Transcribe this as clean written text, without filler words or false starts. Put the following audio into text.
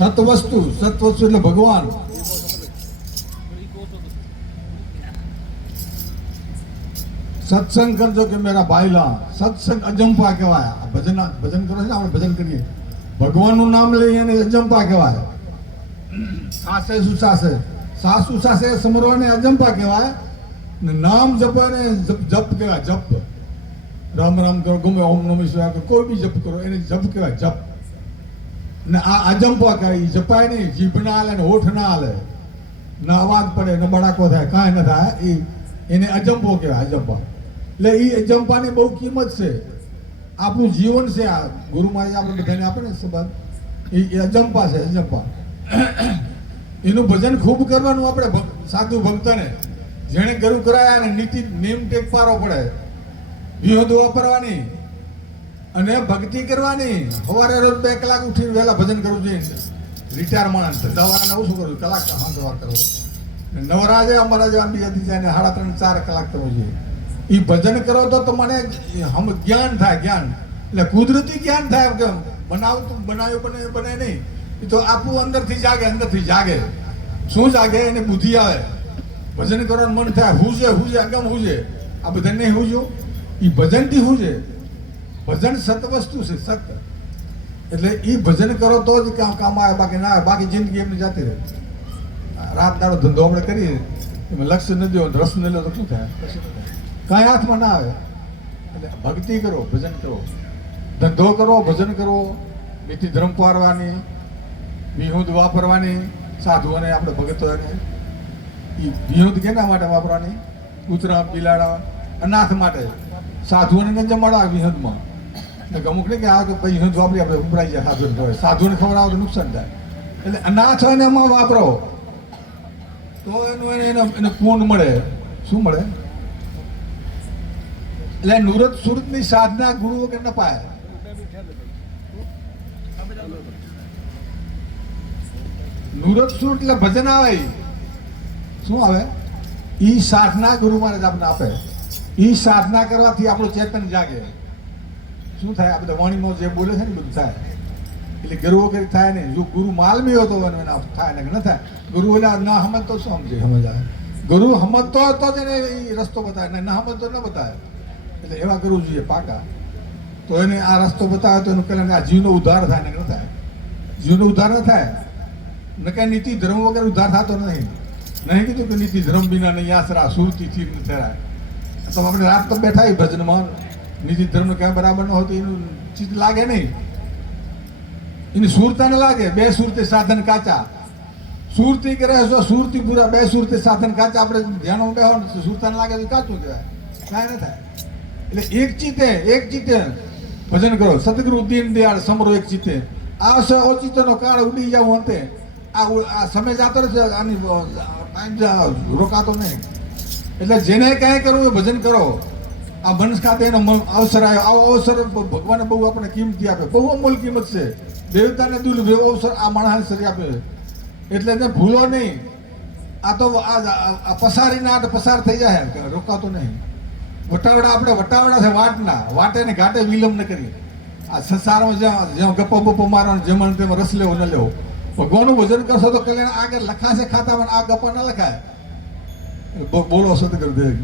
સતવસ્તુ એટલે ભગવાન. સત્સંગ કરજો કે મેરા ભાઈલા. સત્સંગ અજંપા કહેવાય. ભજન ભજન કરો છે, આપણે ભજન કરીએ, ભગવાનનું નામ લઈએ એને અજંપા કહેવાય. સાસે સુસાસે, સાસ સુસાસે સમરવાને અજંપા કહેવાય. ને નામ જપવાને જપ કહેવાય. જપ રામ રામ કરો, ગમે ઓમ નમઃ શિવાય કરો, કોઈ બી જપ કરો એને જપ કહેવાય. જપ ને આ અજંપા કહેવાય. જપાય નહીં, જીભ ના હાલે ને હોઠ ના હાલે, ન અવાજ પડે ન બડાકો થાય, કાંઈ ન થાય, એને અજંપો કહેવાય. અજંપા એટલે એ અજંપાની બહુ કિંમત છે. આપણું જીવન છે આ. ગુરુ મહારાજ આપણે બધાને આપે ને સંબંધ, એ અજંપા છે. અજંપા એનું ભજન ખૂબ કરવાનું. આપણે સાધુ ભક્તને જેણે ગુરુ કરાયા ને નીતિ નેમ ટેક પારો પડે, વિહોદ વાપરવાની અને ભક્તિ કરવાની. સવારે રોજ 2 કલાક ઉઠીને વહેલા ભજન કરવું જોઈએ. રિટાયર માણસ દવાને ઓછું કરવું, કલાક હાંસવા કરવું. નવરાજે અમારા જેવા બીજાથી જાય ને 3.5-4 કલાક કરવું જોઈએ. એ ભજન કરો તો તમને જ્ઞાન થાય. જ્ઞાન એટલે કુદરતી જ્ઞાન થાય. કે બનાવ્યું બને નહીં, એ તો આપણું અંદરથી જાગે. અંદરથી જાગે. શું જાગે? એને બુદ્ધિ આવે. ભજન કરવાનું મન થાય. હુજે અગમ હુજે. આ ભજન નહીં હુજ્યું, એ ભજનથી હુજે. ભજન સત વસ્તુ છે. સત એટલે એ ભજન કરો તો જ કામ આવે, બાકી ના આવે. બાકી જિંદગી એમની જાતી રહે. રાત દાડો ધંધો આપણે કરીએ, એમાં લક્ષ્ય ન દો, રસ ન લો તો શું થાય? કાંઈ હાથમાં ના આવે. એટલે ભક્તિ કરો, ભજન કરો, ધંધો કરો, ભજન કરો, નીતિ ધર્મ પારવાની, વિહુદ વાપરવાની. સાધુઓને આપણે ભગતો એને એ વિહુદ કેના માટે વાપરવાની? કૂતરા બિલાડા અનાથ માટે. સાધુઓને ન જમાડા વિહુદમાં. અમુક ને કે આ તો વિહુદ વાપરી આપણે ઉભરાઈ જાય. સાધુઓને ખવડાવો તો નુકસાન થાય. એટલે અનાથ હોય ને એમાં વાપરો તો એને પૂર્ણ મળે. શું મળે? એટલે નુરત સુરતની સાધના ગુરુ વગર ન પાય. નુરત સુરત એટલે ભજન આવે. શું આવે? ઈ સાધના ગુરુ મહારાજ આપણને આપે. ઈ સાધના કરવાથી આપણું ચેતન જાગે. શું થાય? આ બધા વાણીમાં જે બોલે છે ને બધું થાય. એટલે ગુરુ વગર થાય નહીં. જો ગુરુ માલમી હોય તો થાય ને ન થાય. ગુરુ એટલે ના સમજ તો શું સમજે? સમજ આવે. ગુરુ સમજતો હોય તો જ એને એ રસ્તો બતાવે, ને ના સમજતો ન બતાવે. એટલે એવા કરવું જોઈએ પાકા. તો એને આ રસ્તો બતાવે તો એનું કલ્યાણ, આ જીવનો ઉદ્ધાર થાય ને ન થાય. જીવનો ઉદ્ધાર ન થાય ને કાંઈ નીતિ ધર્મ વગર ઉદ્ધાર થતો નહીં. નહીં કીધું કે નીતિ ધર્મ વિના નહીં આશરા સુરતી ચીર ન થરાય. તો આપણે રાત તો બેઠા એ ભજનમાં, નીતિ ધર્મ ક્યાંય બરાબર ન હોય તો એનું ચિત્ત લાગે નહીં. એની સુરતા ન લાગે. 2 સુરતે સાધન કાચા. સુરતી કરે જો સુરતી પૂરા, 2 સુરતે સાધન કાચા. આપણે ધ્યાનમાં બેહો સુરતા ન લાગે તો કાચું કહેવાય, કાંઈ ન થાય. એટલે એક ચિત્તે ભજન કરો. સદગુરુ દીન દયાળ સમરો એક ચિત્તે. આવશે ઓચિતનો કાળ ઉડી જાવ અંતે. આ સમય જાતો રહેશે, આની ટાઈમ રોકાતો નહીં. એટલે જેને કાંઈ કરવું એ ભજન કરો. આ મનુષ્ય ખાતે એનો અવસર આવ્યો. આવો અવસર ભગવાને બહુ આપણે કિંમતી આપે. બહુ અમૂલ કિંમત છે. દેવતાને દુર્લભ એવો અવસર આ માણસને શરીર આપે. એટલે એને ભૂલો નહીં. આ તો આ પસારીના પસાર થઈ જાય, રોકાતો નહીં. વટાવડા આપણે વટાવડા છે વાટના. વાટે ને ઘાટે વિલંબ ન કરીએ. આ સંસારમાં જ્યાં ગપ્પા બપ્પા મારવાનો, જેમાં તેમાં રસ લેવો ન લેવો. ભગવાનનું ભજન કરશો તો કલ્યાણ આગળ લખાશે ખાતામાં. આ ગપ્પા ન લખાય. બોલો સદગુરુદેવ.